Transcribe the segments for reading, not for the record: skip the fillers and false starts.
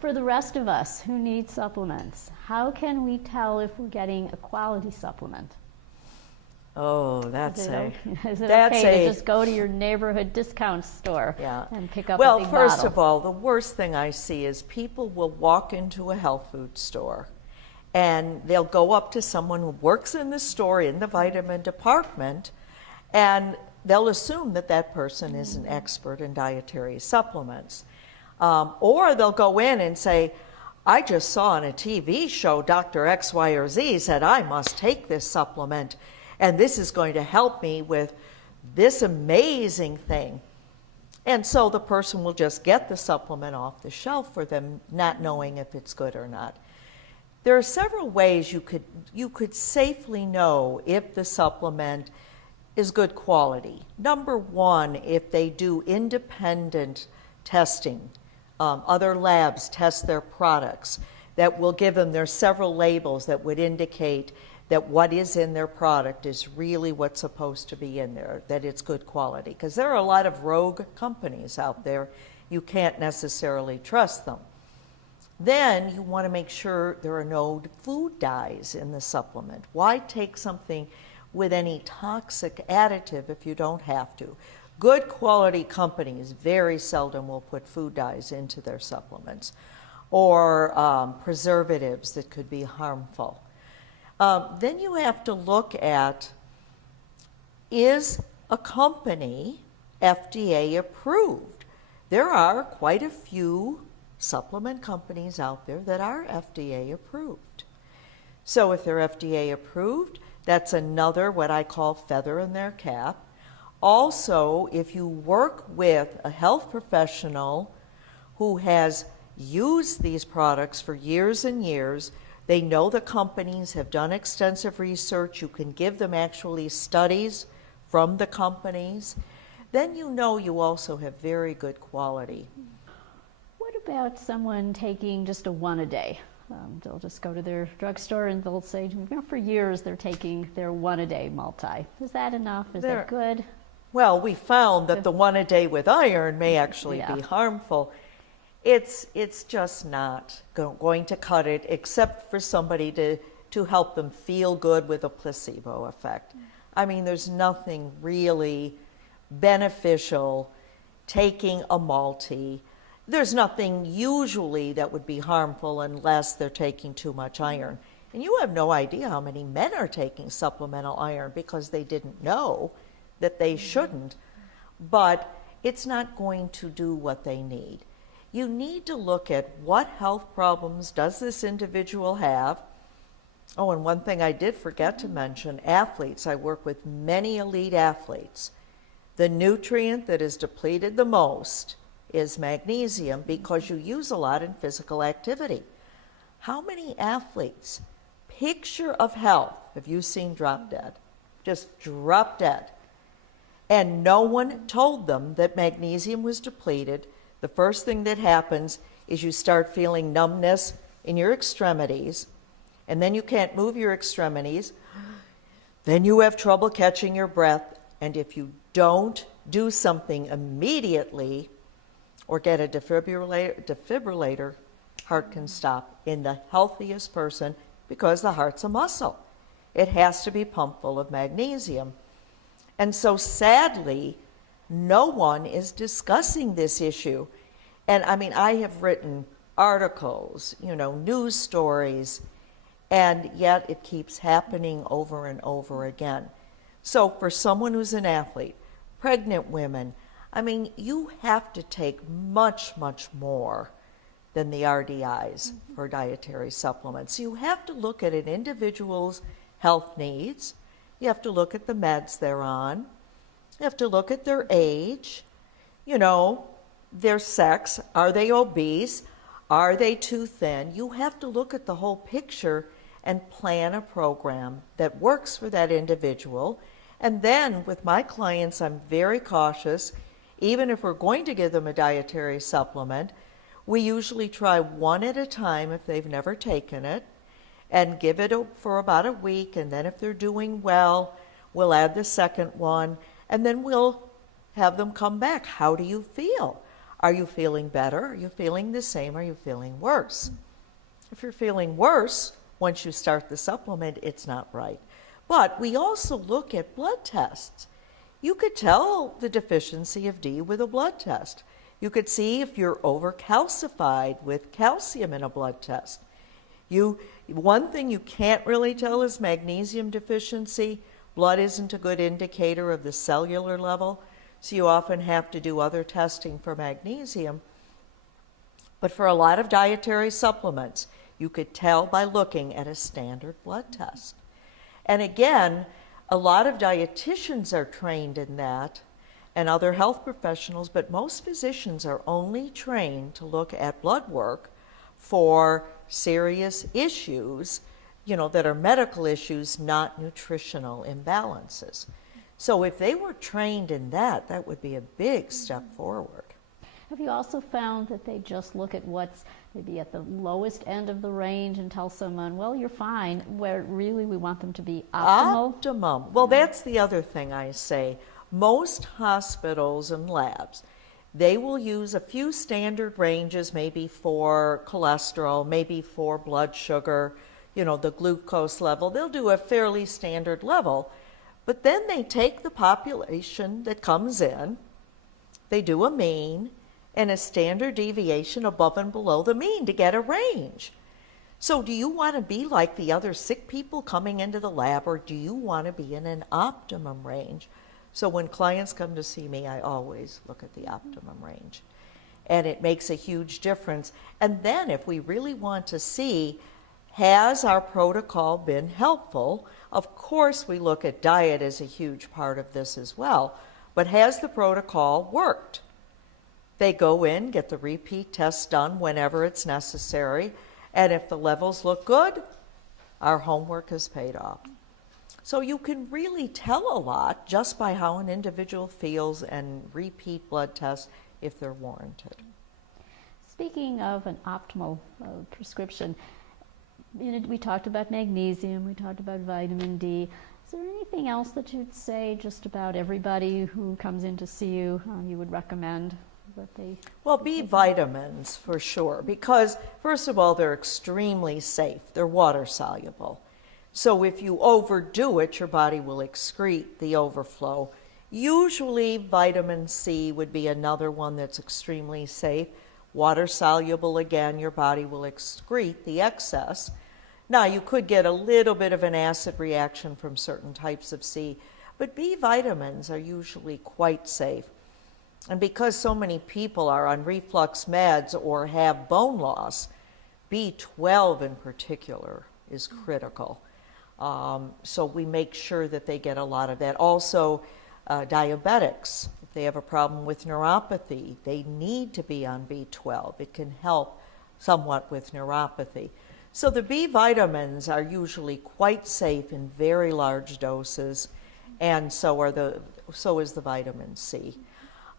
For the rest of us who need supplements, how can we tell if we're getting a quality supplement? Oh, that's Is it that's okay to just go to your neighborhood discount store and pick up a big bottle? Well, first of all, the worst thing I see is people will walk into a health food store and they'll go up to someone who works in the store in the vitamin department, and they'll assume that that person is an expert in dietary supplements. Or they'll go in and say, I just saw on a TV show Dr. X, Y, or Z said I must take this supplement, and this is going to help me with this amazing thing. And so the person will just get the supplement off the shelf for them, not knowing if it's good or not. There are several ways you could safely know if the supplement is good quality. Number one, if they do independent testing. Other labs test their products that will give them, there's several labels that would indicate that what is in their product is really what's supposed to be in there, that it's good quality. Because there are a lot of rogue companies out there. You can't necessarily trust them. Then you want to make sure there are no food dyes in the supplement. Why take something with any toxic additive if you don't have to? Good quality companies very seldom will put food dyes into their supplements or preservatives that could be harmful. Then you have to look at, is a company FDA approved? There are quite a few supplement companies out there that are FDA approved. So if they're FDA approved, that's another what I call feather in their cap. Also, if you work with a health professional who has used these products for years and years, they know the companies have done extensive research, you can give them actually studies from the companies, then you know you also have very good quality. What about someone taking just a one a day? They'll just go to their drugstore and they'll say, for years they're taking their one a day multi. Is that enough? Is that good? Well, we found that the one a day with iron may actually be harmful. It's just not going to cut it, except for somebody to help them feel good with a placebo effect. I mean, there's nothing really beneficial taking a multi. There's nothing usually that would be harmful unless they're taking too much iron. And you have no idea how many men are taking supplemental iron because they didn't know that they shouldn't, but it's not going to do what they need. You need to look at what health problems does this individual have. Oh, and one thing I did forget to mention, athletes. I work with many elite athletes. The nutrient that is depleted the most is magnesium because you use a lot in physical activity. How many athletes, picture of health, have you seen drop dead? Just drop dead. And no one told them that magnesium was depleted. The first thing that happens is you start feeling numbness in your extremities, and then you can't move your extremities. Then you have trouble catching your breath, and if you don't do something immediately or get a defibrillator, heart can stop in the healthiest person because the heart's a muscle. It has to be pumped full of magnesium. And so sadly, no one is discussing this issue. And I mean, I have written articles, news stories, and yet it keeps happening over and over again. So for someone who's an athlete, pregnant women, I mean, you have to take much, much more than the RDIs for dietary supplements. You have to look at an individual's health needs. You have to look at the meds they're on. You have to look at their age, their sex. Are they obese? Are they too thin? You have to look at the whole picture and plan a program that works for that individual. And then with my clients, I'm very cautious. Even if we're going to give them a dietary supplement, we usually try one at a time if they've never taken it, and give it for about a week, and then if they're doing well, we'll add the second one, and then we'll have them come back. How do you feel? Are you feeling better? Are you feeling the same? Are you feeling worse? If you're feeling worse, once you start the supplement, it's not right. But we also look at blood tests. You could tell the deficiency of D with a blood test. You could see if you're overcalcified with calcium in a blood test. One thing you can't really tell is magnesium deficiency. Blood isn't a good indicator of the cellular level, so you often have to do other testing for magnesium. But for a lot of dietary supplements, you could tell by looking at a standard blood test. And again, a lot of dietitians are trained in that and other health professionals, but most physicians are only trained to look at blood work for serious issues, that are medical issues, not nutritional imbalances. So if they were trained in that, that would be a big step forward. Have you also found that they just look at what's maybe at the lowest end of the range and tell someone, well, you're fine, where really we want them to be optimal? Optimum. Well, that's the other thing I say. Most hospitals and labs, they will use a few standard ranges, maybe for cholesterol, maybe for blood sugar, the glucose level. They'll do a fairly standard level, but then they take the population that comes in, they do a mean, and a standard deviation above and below the mean to get a range. So do you want to be like the other sick people coming into the lab, or do you want to be in an optimum range? So when clients come to see me, I always look at the optimum range. And it makes a huge difference. And then if we really want to see, has our protocol been helpful? Of course, we look at diet as a huge part of this as well. But has the protocol worked? They go in, get the repeat test done whenever it's necessary, and if the levels look good, our homework is paid off. So you can really tell a lot just by how an individual feels and repeat blood tests if they're warranted. Speaking of an optimal prescription, we talked about magnesium, we talked about vitamin D. Is there anything else that you'd say just about everybody who comes in to see you, you would recommend? Well, B vitamins for sure, because first of all, they're extremely safe. They're water soluble. So if you overdo it, your body will excrete the overflow. Usually vitamin C would be another one that's extremely safe. Water soluble, again, your body will excrete the excess. Now, you could get a little bit of an acid reaction from certain types of C, but B vitamins are usually quite safe. And because so many people are on reflux meds or have bone loss, B12 in particular is critical. So we make sure that they get a lot of that. Also, diabetics, if they have a problem with neuropathy, they need to be on B12. It can help somewhat with neuropathy. So the B vitamins are usually quite safe in very large doses, and so is the vitamin C.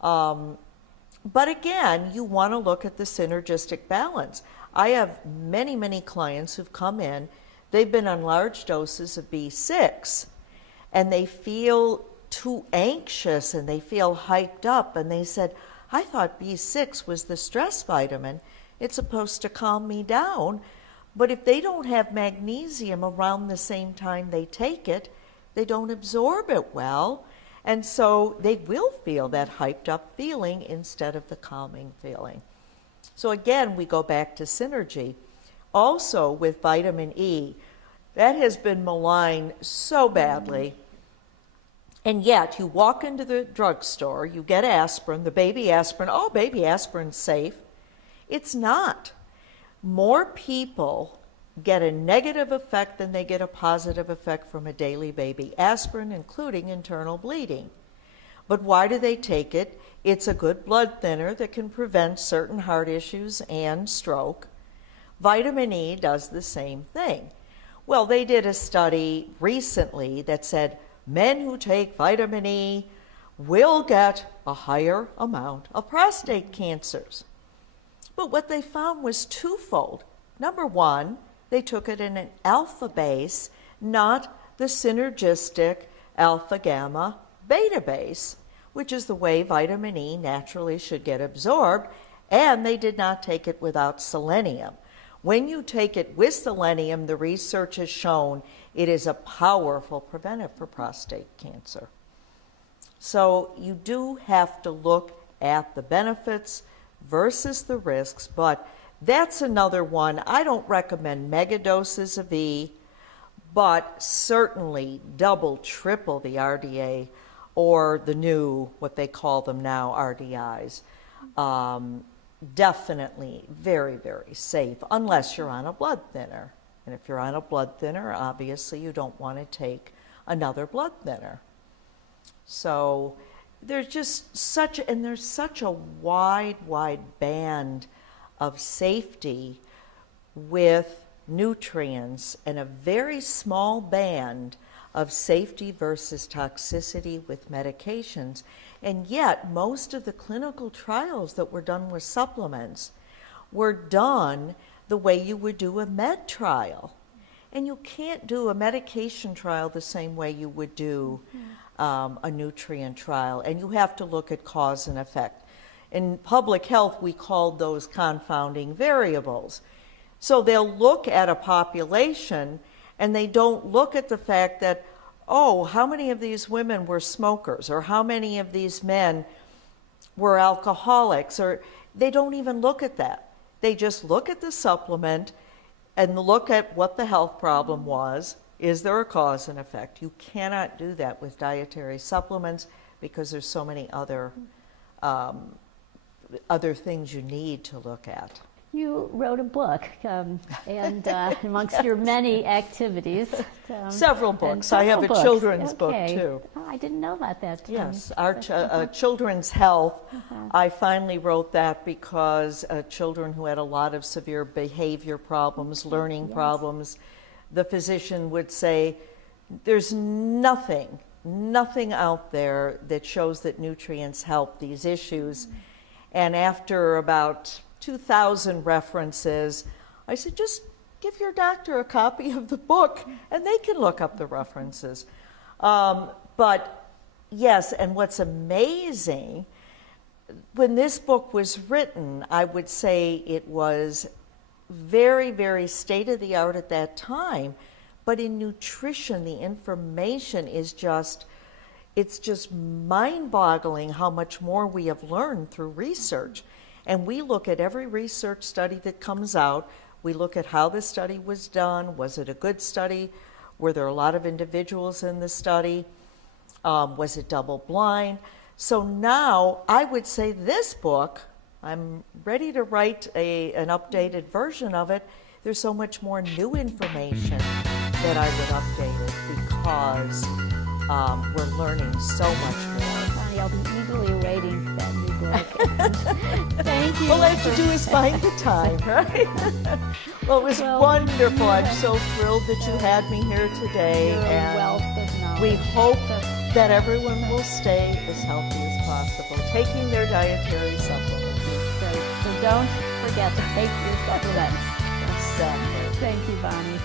But again, you want to look at the synergistic balance. I have many, many clients who've come in, they've been on large doses of B6, and they feel too anxious and they feel hyped up, and they said, I thought B6 was the stress vitamin. It's supposed to calm me down, but if they don't have magnesium around the same time they take it, they don't absorb it well. And so they will feel that hyped up feeling instead of the calming feeling. So again, we go back to synergy. Also with vitamin E, that has been maligned so badly. And yet you walk into the drugstore, you get aspirin, the baby aspirin, oh, baby aspirin's safe. It's not. More people get a negative effect than they get a positive effect from a daily baby aspirin, including internal bleeding. But why do they take it? It's a good blood thinner that can prevent certain heart issues and stroke. Vitamin E does the same thing. Well, they did a study recently that said men who take vitamin E will get a higher amount of prostate cancers. But what they found was twofold. Number one, they took it in an alpha base, not the synergistic alpha gamma beta base, which is the way vitamin E naturally should get absorbed, and they did not take it without selenium. When you take it with selenium, the research has shown it is a powerful preventive for prostate cancer. So you do have to look at the benefits versus the risks, but that's another one. I don't recommend mega doses of E, but certainly double, triple the RDA or the new, what they call them now, RDIs. Definitely very, very safe, unless you're on a blood thinner. And if you're on a blood thinner, obviously you don't want to take another blood thinner. So there's just such a wide, wide band of safety with nutrients and a very small band of safety versus toxicity with medications. And yet, most of the clinical trials that were done with supplements were done the way you would do a med trial. And you can't do a medication trial the same way you would do a nutrient trial. And you have to look at cause and effect. In public health, we called those confounding variables. So they'll look at a population and they don't look at the fact that, oh, how many of these women were smokers, or how many of these men were alcoholics, or they don't even look at that. They just look at the supplement and look at what the health problem was. Is there a cause and effect? You cannot do that with dietary supplements because there's so many other things you need to look at. You wrote a book, and amongst your many activities. Several books. I have a children's book, too. Oh, I didn't know about that. Yes, our children's health. I finally wrote that because children who had a lot of severe behavior problems, learning problems, the physician would say, there's nothing out there that shows that nutrients help these issues. And after about 2,000 references, I said, just give your doctor a copy of the book and they can look up the references. But yes, and what's amazing, when this book was written, I would say it was very, very state-of-the-art at that time. But in nutrition, the information is it's just mind-boggling how much more we have learned through research. And we look at every research study that comes out. We look at how the study was done. Was it a good study? Were there a lot of individuals in the study? Was it double-blind? So now I would say this book, I'm ready to write an updated version of it. There's so much more new information that I would update it because we're learning so much more. Sandi, I'll be eagerly awaiting that new book. Thank you. All I have to do is find the time, right? Well, it was wonderful. I'm so thrilled that you had me here today. You're a wealth of knowledge. We hope that everyone will stay as healthy as possible, taking their dietary supplements. Great. So don't forget to take your supplements. Exactly. Thank you, Bonnie.